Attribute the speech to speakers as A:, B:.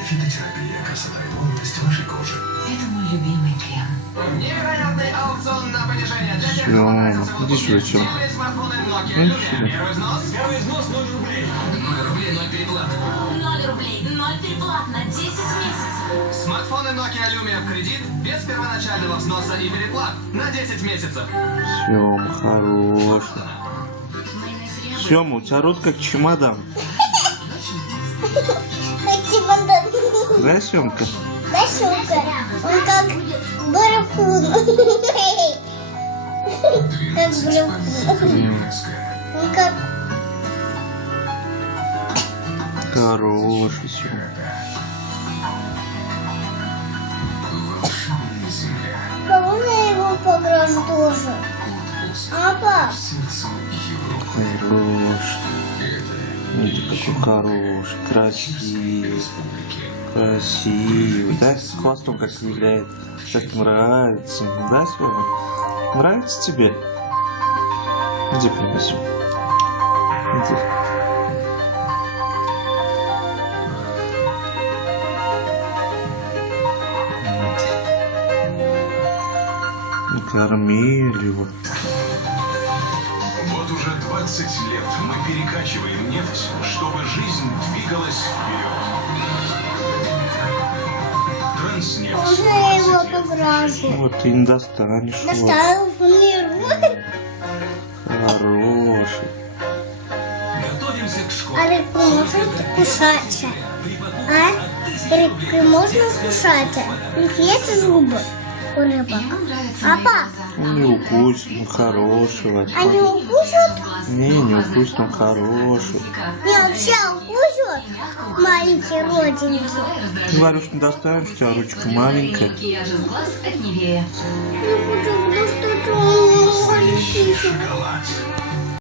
A: Фитотерапия. Красота и молодость вашей кожи.
B: Это мой любимый крем.
C: Невероятный аукцион на понижение для тех, кто нравится в выпуске. Первые смартфоны Nokia Lumia. Первый взнос 0 рублей. 0 рублей, 0 переплат.
B: 0 рублей, 0 переплат на 10 месяцев.
C: Смартфоны Nokia Lumia в кредит без первоначального взноса и переплат на 10 месяцев.
D: Сёма, хороший. Сёма, у тебя рот как чемодан. Да, Сёмка?
E: Да, Сёмка. Он как барракун. Как барракун. Он как...
D: Хороший Сёма.
E: Кого я его покрашу тоже? А, пап?
D: Хороший. Видите, какой хороший, красивый. Красивый, да? С хвостом как виляет. Как нравится. Да, Сёма? Нравится тебе? Иди принесу. Иди. Кормили его.
A: Вот уже 20 лет мы перекачиваем нефть, чтобы жизнь двигалась вперед. Транснефть.
E: Можно я его покрашу?
D: Вот ты не достанешь. Вот.
E: Достану, формирую.
D: Хороший.
C: Готовимся к школе.
E: А рыбку можно кушать? А? Рыбку можно кушать? У них есть зубы у рыбок?
B: Ему нравятся
E: А,
B: мои
E: пап?
B: глаза.
D: Он не укусит, он хороший.
E: Они укусят?
D: Не укусит, он хороший.
E: Не, вообще укусят? Маленькие родинки.
D: Говорю, что не достанешь, у тебя ручка маленькая.
B: Макияж из глаз от Нивея.
E: Я хочу, что-то